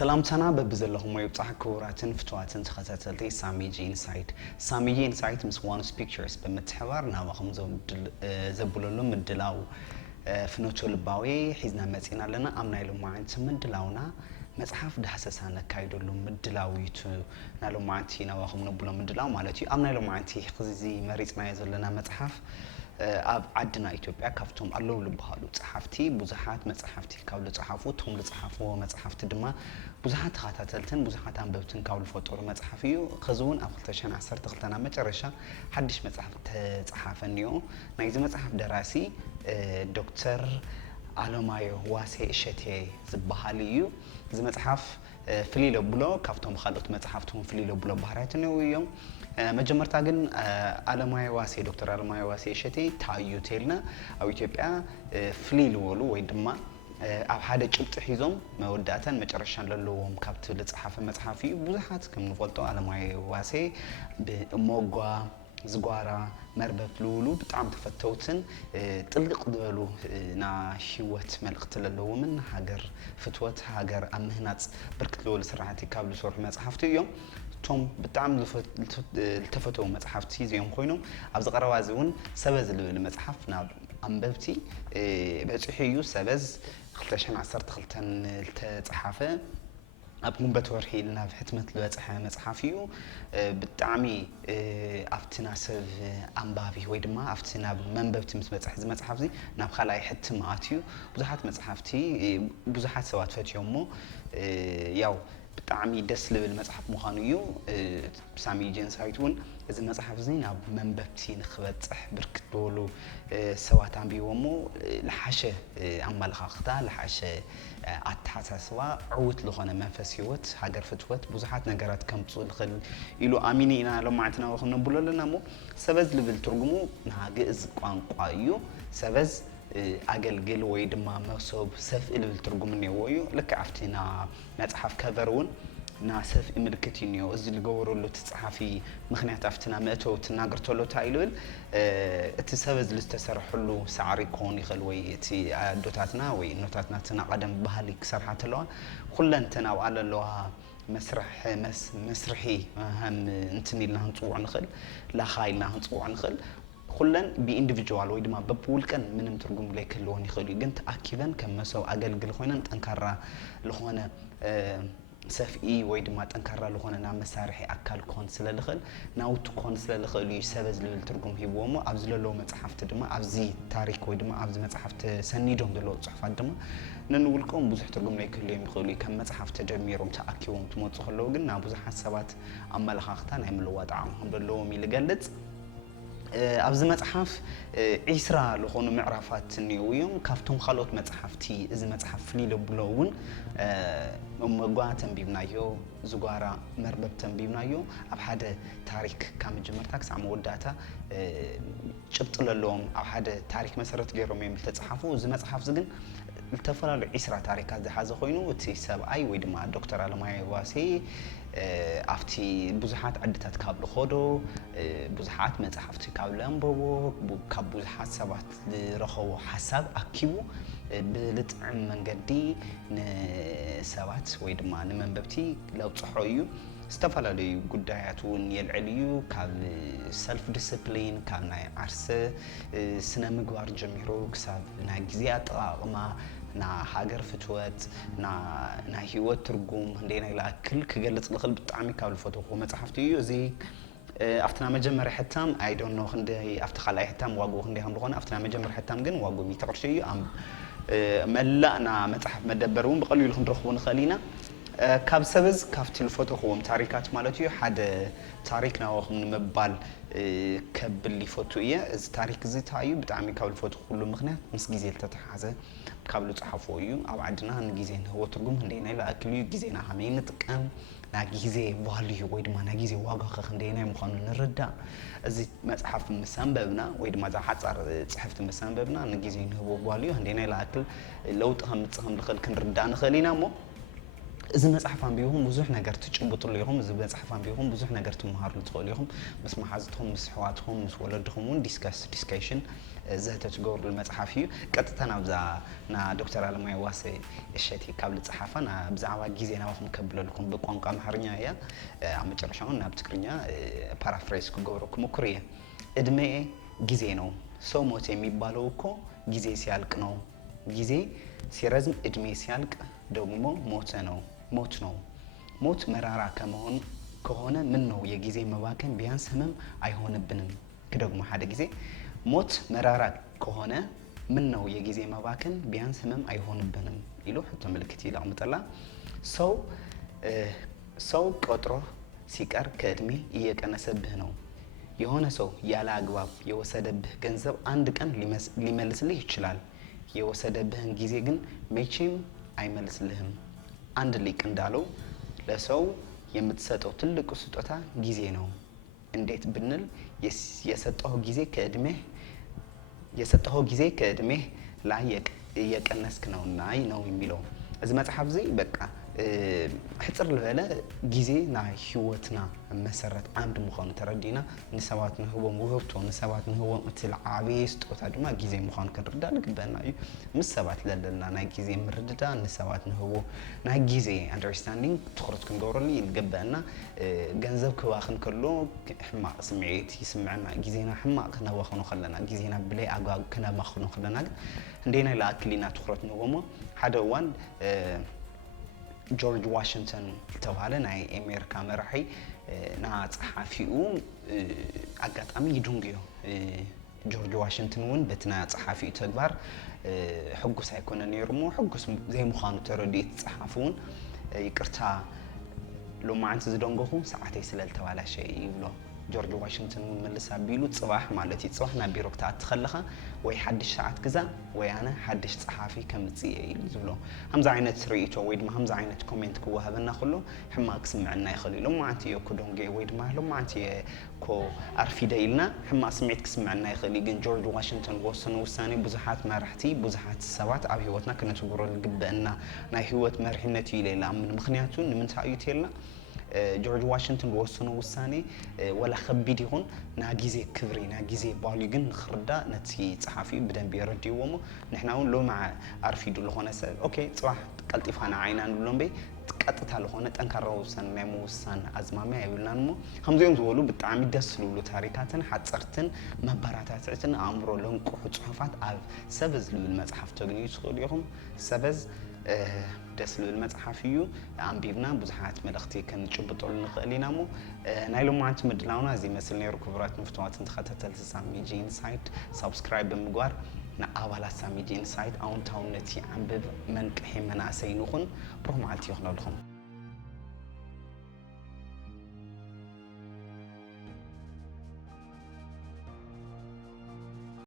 ሰላምታና በብዘለኹም ወይብጻሕ ክቡራትን ፍትዋትን ተኸታተልቲ ሳሚጂ ኢንሳይት ምስ ዋንስ ፒክቸርስ በምትሕባር ናባኹም ዘብለሉ ምድላው ፍኖቶ ልባዊ ሒዝና መጺና ኣለና ኣምናይ ሎማዓንቲ ምድላውና መጽሓፍ ዳህሰሳ ነካይደሉ ምድላዊቱ ናሎማዓንቲ ናባኹም ነብሎ ምድላው ማለት እዩ ኣምናይ ሎማዓንቲ ኽዚ መሪጽናዮ ዘለና መጽሓፍ ኣብ ዓድና ኢትዮጵያ ካፍቶም ኣለዉ ልበሃሉ ጸሓፍቲ ብዙሓት መጽሓፍቲ ካብ ዝጸሓፉ ቶም ዝጸሓፍዎ መጽሓፍቲ ድማ ብዙሓት ተኸታተልትን ብዙሓት አንበብትን ካብ ዝፈጠሩ መጽሓፍ እዩ ኸዚ እውን ኣብ 2012 ኣብ መጨረሻ ሓድሽ መጽሓፍ ተጸሓፈ እኒኦ ናይዚ መጽሓፍ ደራሲ ዶክተር አለማዮ ዋሴ እሸቴ ዝበሃል እዩ እዚ መጽሓፍ ፍልይ ለብሎ ካብቶም ካልኦት መጽሓፍቶም ፍልይ ለብሎ ባህርያት እኒኦ እዮም መጀመርታ ግን አለማዮ ዋሴ ዶክተር አለማዮ ዋሴ እሸቴ ታዩ ተልና ኣብ ኢትዮጵያ ፍልይ ልበሉ ወይ ድማ ኣብ ሓደ ጭብጢ ሒዞም መወዳእታን መጨረሻን ዘለዎም ካብቲ ዝጸሓፈ መጽሓፍ እዩ ብዙሓት ከም ንፈልጦ አለማዮ ዋሴ ብእሞጓ ዝጓራ መርበብ ልውሉ ብጣዕሚ ተፈተውትን ጥልቅ ዝበሉ ና ህይወት መልእኽቲ ዘለዎምን ሃገር ፍትወት ሃገር ኣብ ምህናፅ ብርክት ዝበሉ ስራሕቲ ካብ ዝሰርሑ መጽሓፍቲ እዮም ቶም ብጣዕሚ ዝተፈተው መጽሓፍቲ እዚኦም ኮይኖም ኣብ ዝቐረባ እዚ እውን ሰበዝ ዝብል መጽሓፍ ናብ ኣንበብቲ በፂሑ እዩ ሰበዝ 2012 ዝተጸሓፈ ኣብ ጉንበት ወርሒ ናብ ሕትመት ዝበጽሐ መጽሓፍ እዩ ብጣዕሚ ኣብቲ ናሰብ ኣንባቢ ወይ ድማ ኣብቲ ናብ መንበብቲ ምስ በጽሐ እዚ መጽሓፍ እዚ ናብ ካልኣይ ሕትም ኣትዩ ብዙሓት መጽሓፍቲ ብዙሓት ሰባት ፈትዮሞ ያው ብጣዕሚ ደስ ልብል መጽሓፍ ምዃኑ እዩ ሳሚጂ ኢንሳይት እውን እዚ መጽሓፍ እዚ ናብ መንበብቲ ንኽበጽሕ ብርክት ዝበሉ ሰባት አንቢቦሞ ለሓሸ ኣመለኻኽታ ለሓሸ ኣተሓሳስባ ዕውት ዝኾነ መንፈስ ህይወት ሃገር ፍትወት ብዙሓት ነገራት ከምፁ ልኽእል ኢሉ ኣሚኒ ኢና ሎማዓንትና ክንነብሎ ኣለና እሞ ሰበዝ ልብል ትርጉሙ ናግእዝ ቋንቋ እዩ ሰበዝ ኣገልግል ወይ ድማ መሶብ ሰፍኢ ልብል ትርጉም እኒአዎ እዩ ልክዕ ኣብቲ ና መጽሓፍ ከቨር እውን ና ሰፍኢ ምልክት እዩ እኒኦ እዚ ዝገበረሉ እቲ ጸሓፊ ምክንያት ኣብትና መእተው ትናገር ተሎ እንታይ ልብል እቲ ሰበዝ ዝተሰርሐሉ ሳዕሪ ክኾን ይኽእል ወይ እቲ ኣዶታትና ወይ እኖታትና ትና ቀደም ባህሊ ክሰርሓ ተለዋ ኩለን ተናብኣ ዘለዋ መስርሒ እንትን ኢልና ክንፅውዕ ንኽእል ላኻ ኢልና ክንፅውዕ ንኽእል ኩለን ብኢንዲቪጁዋል ወይ ድማ በብውልቀን ምንም ትርጉም ዘይክህልዎን ይኽእሉ ግን ተኣኪበን ከም መሰብ ኣገልግል ኮይነን ጠንካራ ዝኾነ ሰፍኢ ወይ ድማ ጠንካራ ዝኾነ ናብ መሳርሒ ኣካል ክኾን ስለልኽእል ናውቲ ክኾን ስለልኽእል እዩ ሰበዝ ልብል ትርጉም ሂብዎ እሞ ኣብዚ ዘለዎ መጽሓፍቲ ድማ ኣብዚ ታሪክ ወይ ድማ ኣብዚ መጽሓፍ ተሰኒዶም ዘለዎ ጽሑፋት ድማ ነንውልቆም ብዙሕ ትርጉም ዘይክህልዮም ይኽእሉ እዩ ከም መጽሓፍ ተጀሚሮም ተኣኪቦም ትመፁ ከለዉ ግን ናብ ብዙሓት ሰባት ኣመለኻኽታ ናይ ምልዋጥ ዓቕሚ ከም ዘለዎም እዩ ዝገልጽ ኣብዚ መጽሓፍ 20 ዝኾኑ ምዕራፋት እኒአው እዮም ካብቶም ካልኦት መጽሓፍቲ እዚ መጽሓፍ ፍልይ ዘብሎ እውን እሞጓ ተንቢብናዮ ዝጓራ መርበብ ተንቢብናዮ ኣብ ሓደ ታሪክ ካብ መጀመርታ ክሳብ መወዳእታ ጭብጢ ዘለዎም ኣብ ሓደ ታሪክ መሰረት ገይሮም እዮም ዝተጻሓፉ እዚ መጽሓፍ እዚ ግን ዝተፈላለዩ 20 ታሪካት ዝሓዘ ኮይኑ እቲ ሰብኣይ ወይ ድማ ዶክተር አለማዮ ዋሴ ኣብቲ ብዙሓት ዓድታት ካብ ዝኸዶ ብዙሓት መጽሓፍቲ ካብ ዘንበቦ ካብ ብዙሓት ሰባት ዝረኸቦ ሓሳብ ኣኪቡ ብልጥዕም መንገዲ ንሰባት ወይ ድማ ንመንበብቲ ለውፅሖ እዩ ዝተፈላለዩ ጉዳያት እውን የልዕል እዩ ካብ ሰልፍ ዲስፕሊን ካብ ናይ ዓርሰ ስነ ምግባር ጀሚሩ ክሳብ ናይ ግዜ ኣጠቓቕማ ና ሃገር ፍትወት ና ህይወት ትርጉም እንደናይ ላክል ክገልጽ ልኽእል ብጣዕሚ ካብ ዝፈተውዎ መጽሓፍቲ እዩ እዚ ኣብትና መጀመርያ ሕታም ኣይ ዶንት ኖ ክንደይ ኣብቲ ካልኣይ ሕታም ዋግኡ ክንደይ ከም ዝኾነ ኣብትና መጀመርያ ሕታም ግን ዋግኡ 100 ቅርሺ እዩ መላእ ና መጽሓፍ መደበር እውን ብቐሊሉ ክንረኽቦ ንኽእል ኢና ካብ ሰበዝ ካብቲ ዝፈተኽዎም ታሪካት ማለት እዩ ሓደ ታሪክ ናባኹም ንምባል ከብል ይፈቱ እየ እዚ ታሪክ እዚ እንታይ እዩ ብጣዕሚ ካብ ዝፈትኹሉ ምክንያት ምስ ግዜ ዝተተሓሓዘ ካብ ዝጸሓፍዎ እዩ ኣብ ዓድና ንግዜ ንህቦ ትርጉም ክንደይናይ ዝኣክል እዩ ግዜና ከመይ ንጥቀም ናይ ግዜ ቫልዩ ወይ ድማ ናይ ግዜ ዋጋ ኸ ክንደይናይ ምዃኑ ንርዳእ እዚ መጽሓፍ ምስ አንበብና ወይ ድማ እዛ ሓፃር ጽሕፍቲ ምስ አንበብና ንግዜ ንህቦ ቫልዩ ክንደይናይ ዝኣክል ለውጢ ከምፅእ ከም ዝኽእል ክንርዳእ ንኽእል ኢና እሞ إذا مصحفان بيهم بزح نجار تجبطوا ليهم إذا مصحفان بيهم بزح نجار تمهاروا تقوليهم بس محازتهم بس حواتهم بس ولدهم ديسكشن زهت تجور المصحفي قطتنا بزا نا دكتور علمي واسي الشتي قبل صحافه نا بزعوا غيزينا واخم كبل لكم بቋንቋ አማርኛ ያ አመጨረሻውን ናብ ትግርኛ ፓራፍሬዝ ከጎረኩ ሙክሪየ እድሜ ጊዜ ነው ሰው ሞት የሚባለው እኮ ጊዜ ሲያልቅ ነው ጊዜ ሲረዝም እድሜ ሲያልቅ ደግሞ ሞት ነው ሞት መራራ ከሆነ ምን ነው የጊዜ መባከን ቢያንስ ህመም አይሆንብንም ከደግሞ ሓደ ጊዜ ሞት መራራ ከሆነ ምን ነው የጊዜ መባከን ቢያንስ ህመም አይሆንብንም ይሉ ህቶ ምልክት ይላምጣላ ሰው ቆጥሮ ሲቀር ከእድሜ እየቀነሰብህ ነው የሆነ ሰው ያለ አግባብ የወሰደብህ ገንዘብ አንድ ቀን ሊመልስልህ ይችላል የወሰደብህን ጊዜ ግን መቼም አይመልስልህም አንድ ሊቅ እንዳለው ለሰው የምትሰጠው ትልቁ ስጦታ ጊዜ ነው እንዴት ብንል የሰጠው ጊዜ ከእድሜህ ላይ የቀነስክ ነውና ነው የሚለው እዚ መጽሐፍ ዘይ በቃ ሕጽር ለበለ ጊዜ ናይ ህይወትና መሰረት አንድ ምዃኑ ተረዲና ንሰባት ንህቦም ውህብቶ ንሰባት ንህቦም እትልዓቤ ስጦታ ድማ ጊዜ ምዃኑ ክንርዳእ ንግበአና እዩ ምስ ሰባት ለለና ናይ ጊዜ ምርድዳ ንሰባት ንህቦ ናይ ጊዜ አንደርስታንዲንግ ትኩረት ክንገብረሉ ይግበአና ገንዘብ ክባኽን ከሎ ሕማቅ ስምዒት ይስምዐና ጊዜና ሕማቅ ክነባኽኖ ከለና ጊዜና ብለይ ኣጓግ ክነባኽኖ ከለና ግን እንደና ለኣክሊና ትኩረት ንህቦሞ ሓደ እዋን جورج واشنطن ተባለ ናይ አሜሪካ መራሒ ና ጸሐፊኡ አጋጣሚ ይዱንግዮ ጆርጅ ዋሽንግተን ወን በትና ጸሐፊኡ ተግባር ሕጉስ አይኮነ ነይሩሞ ሕጉስ ዘይ ምዃኑ ተረዲት ጸሐፉን ይቅርታ ሎማዓንት ዝደንገኹ ሰዓተይ ስለል ተባላሸ ይብሎ ጆርጅ ዋሽንግተን ወን መልሳ ቢሉ ጽባህ ማለት ጽባህና ቢሮክታ አትخلخ ወይ ሓድሽ ሰዓት ግዛ ወይ አነ ሓድሽ ጸሐፊ ከምጽ ይብሎ همዛ አይነት ሪኢቶ ወይ ድማ همዛ አይነት ኮሜንት ክወሃበና ከሎ ሕማቅ ስምዕና ይኸሊሉ ማዓንቲ የኩዶንጌ ወይ ድማ ማዓንቲ ኮ አርፊደይልና ሕማቅ ስምዒት ክስምዕና ይኸሊ ግን ጆርጅ ዋሽንግተን ወሰነ ውሳኔ ብዙሓት መራሕቲ ብዙሓት ሰባት ኣብ ህይወትና ክነትግሮ ልግበአና ናይ ህይወት መርሕነት ይሌላ ምን ምክንያቱ ንምንታይ እዩ ተልና جورج واشنطن وصنو وساني ولا خبيد يكون ناجيزي كبري ناجيزي بالي جن خردا نتي صحافي بدن بيردي ومو نحنا لو مع عارفين دول هنا اوكي صح قلطيف انا عينان لهم بي قطتا لهونه ጠንካራው ውሳኔ ማይሙሳን አዝማሚያ ይብልናንሞ همزيوم ዝወሉ በጣም ይደስሉሉ ታሪካትን ሐጸርትን መባራታትን አምሮ ለንቁ ጽሑፋት ኣብ ሰበዝ ልብል መጽሐፍ ተግኒዩ ጽሑዲኹም ሰበዝ ደስሉ المصحفيو አንቢብና ብዙሓት መልእኽቲ ከንጭብጦል ንኽእሊናሞ ናይ ሎማዓንቲ ምድላውና እዚ መስል ነይሩ ክቡራት ንፍትዋትን ተኸታተልቲ ሳሚጂ ኢንሳይት ሰብስክራይብ ብምግባር ንኣባላት ሳሚጂ ኢንሳይት ኣውንታውነቲ አንብብ መንቅሒ መናእሰይ ንኹን ብሩህ መዓልቲ ይኹነልኩም